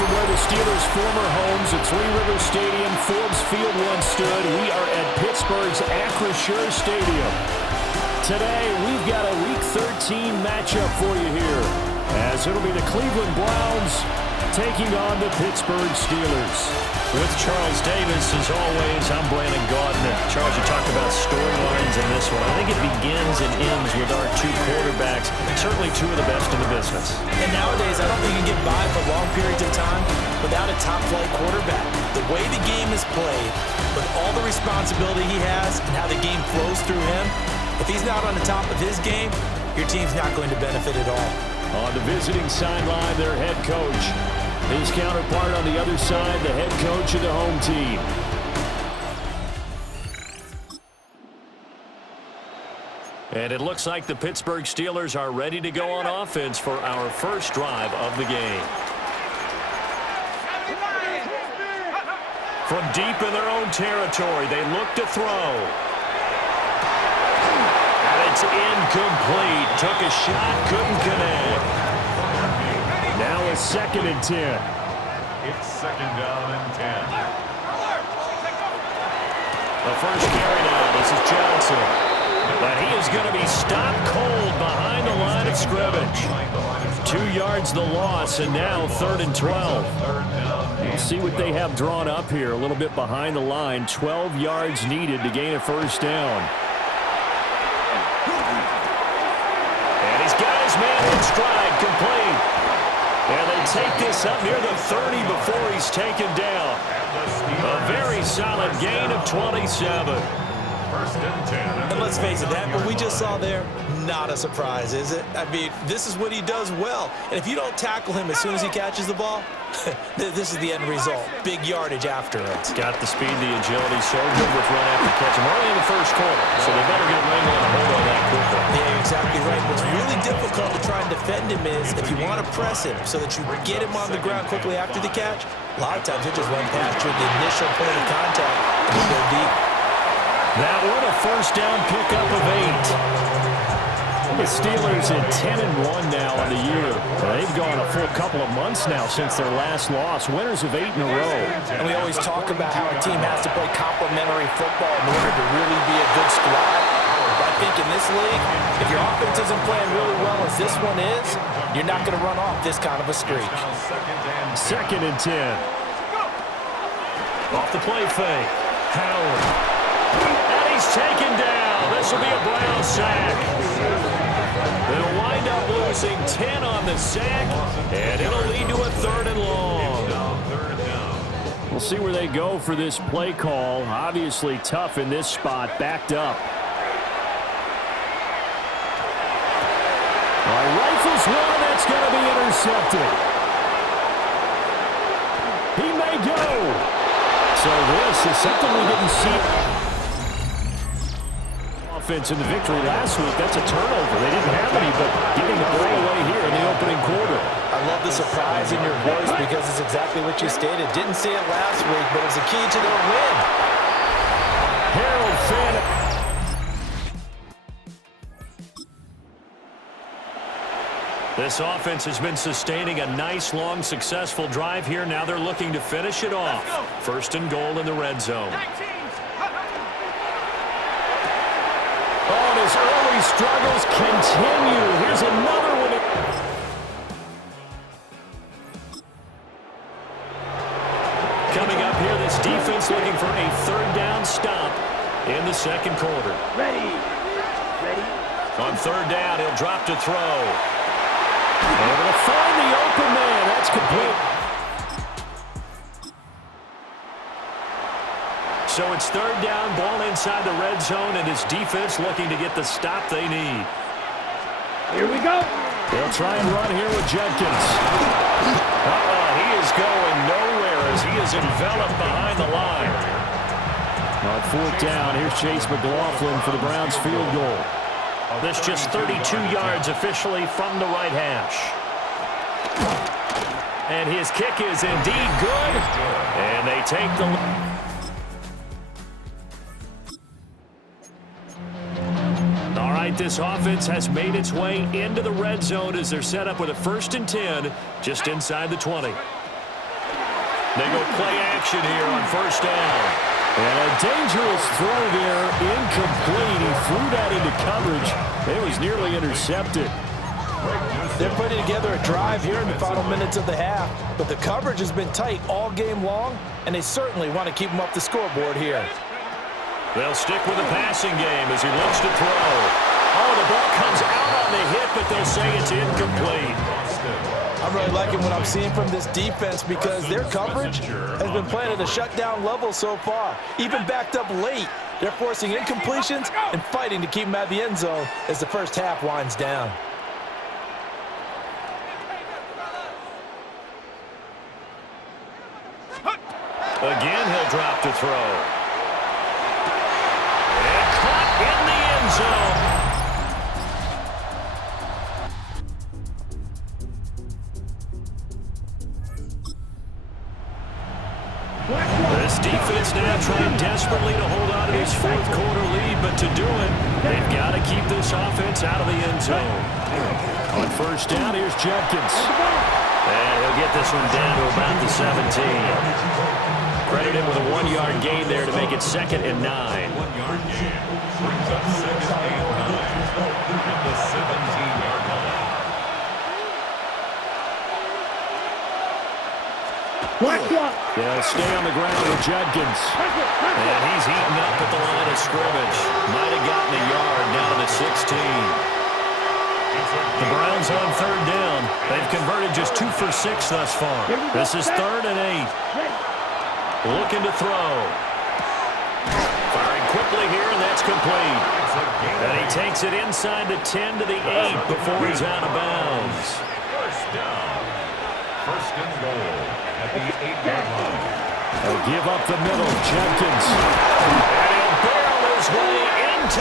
from where the Steelers' former homes at Three Rivers Stadium, Forbes Field once stood. We are at Pittsburgh's Acrisure Stadium. Today, we've got a Week 13 matchup for you here, as it'll be the Cleveland Browns taking on the Pittsburgh Steelers. With Charles Davis, as always, I'm Brandon Gaudin. Charles, you talked about storylines in this one. I think it begins and ends with our two quarterbacks, certainly two of the best in the business. And nowadays, I don't think you can get by for long periods of time without a top-flight quarterback. The way the game is played, with all the responsibility he has and how the game flows through him, if he's not on the top of his game, your team's not going to benefit at all. On the visiting sideline, their head coach. His counterpart on the other side, the head coach of the home team. And it looks like the Pittsburgh Steelers are ready to go on offense for our first drive of the game. From deep in their own territory, they look to throw. And it's incomplete. Took a shot, couldn't connect. Now a 2nd and 10. It's 2nd down and 10. The first carry now. This is Johnson. But he is going to be stopped cold behind the line of scrimmage. 2 yards the loss, and now 3rd and 12. We'll see what they have drawn up here. A little bit behind the line. 12 yards needed to gain a first down. And he's got his man in stride, complete. And they take this up near the 30 before he's taken down. A very solid gain of 27. 1st and 10. And let's face it, that what we just saw there, not a surprise, is it? I mean, this is what he does well. And if you don't tackle him as soon as he catches the ball, this is the end result. Big yardage after it. Got the speed, the agility, so good with run after catch. I'm early in the first quarter, so they better get Wrangle and hold on that quickly. Yeah, you're exactly right. What's really difficult to try and defend him is if you want to press him so that you get him on the ground quickly after the catch, a lot of times he'll just run past you at the initial point of contact and he'll go deep. That one a first down pickup of 8. The Steelers at 10-1 now on the year. They've gone a full couple of months now since their last loss. Winners of 8 in a row. And we always talk about how a team has to play complementary football in order to really be a good squad. I think in this league, if your offense isn't playing really well as this one is, you're not going to run off this kind of a streak. 2nd and 10. Off the play fake. Howard. And he's taken down. This will be a Brown sack. They'll wind up losing 10 on the sack, and it'll lead to a 3rd and long. We'll see where they go for this play call. Obviously tough in this spot, backed up. Rifles one, that's going to be intercepted. He may go. So this is something we didn't see. Offense in the victory last week, that's a turnover. They didn't have any, but getting the ball away here in the opening quarter. I love the surprise in your voice because it's exactly what you stated. Didn't see it last week, but it's a key to their win. Harold Fant. This offense has been sustaining a nice, long, successful drive here. Now they're looking to finish it off. 1st and goal in the red zone. Oh, and his early struggles continue. Here's another one. Coming up here, this defense looking for a 3rd down stop in the 2nd quarter. Ready. On 3rd down, he'll drop to throw. Able to find the open man. That's complete. So it's 3rd down, ball inside the red zone, and his defense looking to get the stop they need. Here we go. They'll try and run here with Jenkins. He is going nowhere as he is enveloped behind the line. On 4th down, here's Chase McLaughlin for the Browns field goal. This just 32 yards officially from the right hash. And his kick is indeed good. And they take the lead. All right, this offense has made its way into the red zone as they're set up with a 1st and 10 just inside the 20. They go play action here on first down. And a dangerous throw there, incomplete. He threw that into coverage. It was nearly intercepted. They're putting together a drive here in the final minutes of the half, but the coverage has been tight all game long, and they certainly want to keep them up the scoreboard here. They'll stick with the passing game as he looks to throw. Oh, the ball comes out on the hit, but they'll say it's incomplete. I'm really liking what I'm seeing from this defense because their coverage has been playing at a shutdown level so far. Even backed up late, they're forcing incompletions and fighting to keep them out of the end zone as the first half winds down. Again, he'll drop to throw. And caught in the end zone. This defense now trying desperately to hold on to this fourth quarter lead, but to do it, they've got to keep this offense out of the end zone. On first down, here's Jenkins. And he'll get this one down to about the 17. Credit him with a 1-yard gain there to make it 2nd and 9. 1-yard gain brings up 2nd and 9 at the 17-yard line. They'll stay on the ground with Jenkins. And he's eaten up at the line of scrimmage. Might have gotten a yard down to the 16. The Browns on third down. They've converted just 2 for 6 thus far. This is 3rd and 8. Looking to throw. Firing quickly here, and that's complete. And he takes it inside the 10 to the 8 before he's out of bounds. First down. First and goal at the 8-yard line. They'll give up the middle, Jenkins. And he'll barrel his way into...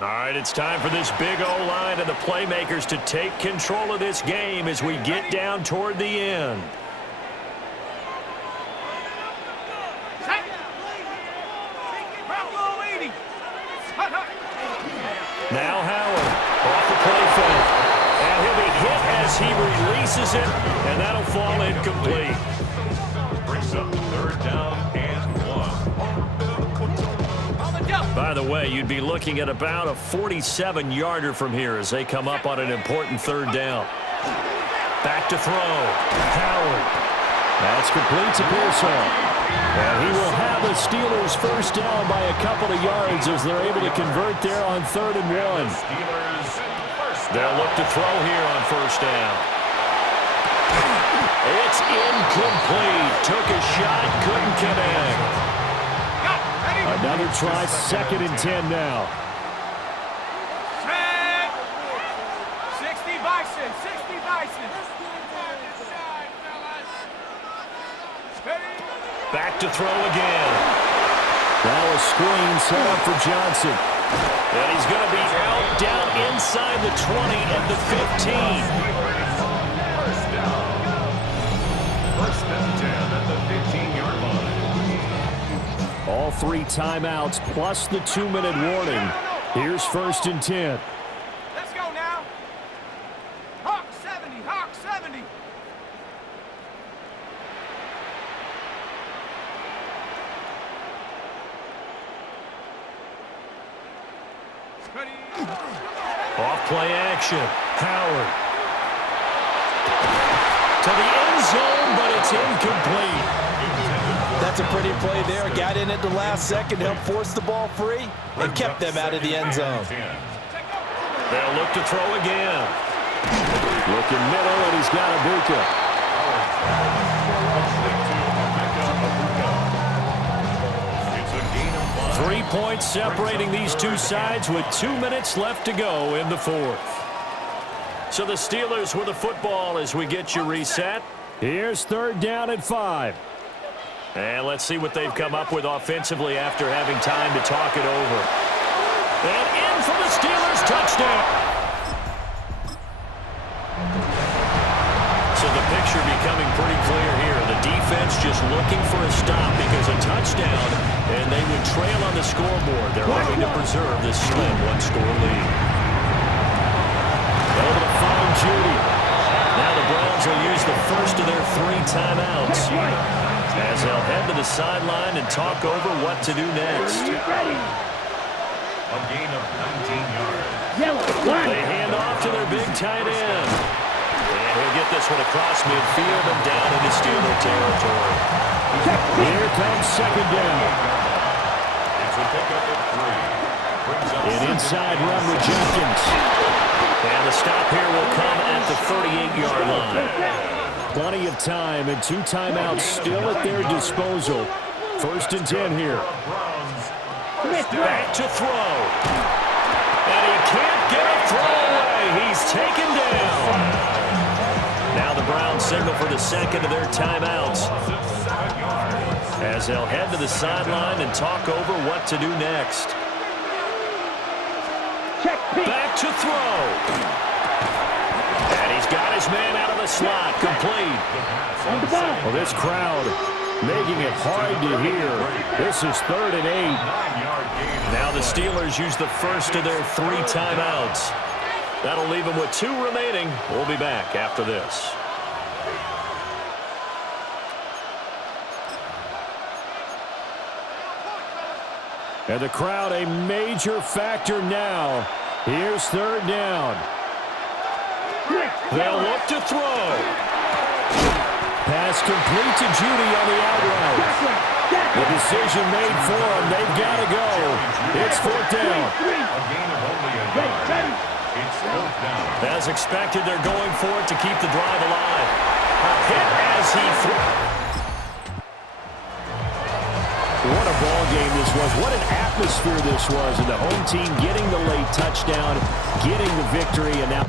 All right, it's time for this big O-line and the playmakers to take control of this game as we get down toward the end. Now Howard off the play fake. And he'll be hit as he releases it, and that'll fall incomplete. Brings up 3rd down and 1. By the way, you'd be looking at about a 47-yarder from here as they come up on an important 3rd down. Back to throw. Howard. That's complete to Pearsall. And he will have the Steelers first down by a couple of yards as they're able to convert there on 3rd and 1. Steelers first down. They'll look to throw here on first down. It's incomplete. Took a shot, couldn't connect. Another try, 2nd and 10 now. 60 Bison, 60 Bison. Back to throw again. Now a screen set up for Johnson. And he's going to be out down inside the 20 at the 15. First down. 1st and 10 at the 15-yard line. All 3 timeouts plus the 2-minute warning. Here's 1st and 10. Let's go now. Hawk 70, Hawk 70. Off play action. Howard. To the end zone, but it's incomplete. That's a pretty play there. Got in at the last second, helped force the ball free, and kept them out of the end zone. They'll look to throw again. Looking middle, and he's got Ibuka. It's a gain of 5. 3 points separating these two sides with 2 minutes left to go in the 4th. So the Steelers with the football as we get you reset. Here's 3rd down at 5. And let's see what they've come up with offensively after having time to talk it over. And in for the Steelers, touchdown. So the picture becoming pretty clear here. The defense just looking for a stop because a touchdown, and they would trail on the scoreboard. They're hoping to preserve this slim one-score lead. Able to find Judy. Now the Browns Steelers will use the first of their 3 timeouts as they'll head to the sideline and talk over what to do next. A gain of 19 yards. They hand off to their big tight end. And he'll get this one across midfield and down into Steeler territory. Here comes second down. It's a pickup of 3. An inside run with Jenkins. And the stop here will come at the 38-yard line. Plenty of time and 2 timeouts still at their disposal. 1st and 10 here. Back to throw. And he can't get a throw away. He's taken down. Now the Browns signal for the second of their timeouts as they'll head to the sideline and talk over what to do next. Back to throw. And he's got his man out of the slot. Complete. Well, this crowd making it hard to hear. This is 3rd and 8. Now the Steelers use the first of their 3 timeouts. That'll leave them with 2 remaining. We'll be back after this. And the crowd a major factor now. Here's 3rd down. They'll look to throw. Pass complete to Judy on the out route. The decision made for them. They've got to go. It's 4th down. A gain of only a yard. It's 4th down. As expected, they're going for it to keep the drive alive. A hit as he threw. What a ball game this was. What an atmosphere this was. And the home team getting the late touchdown, getting the victory, and now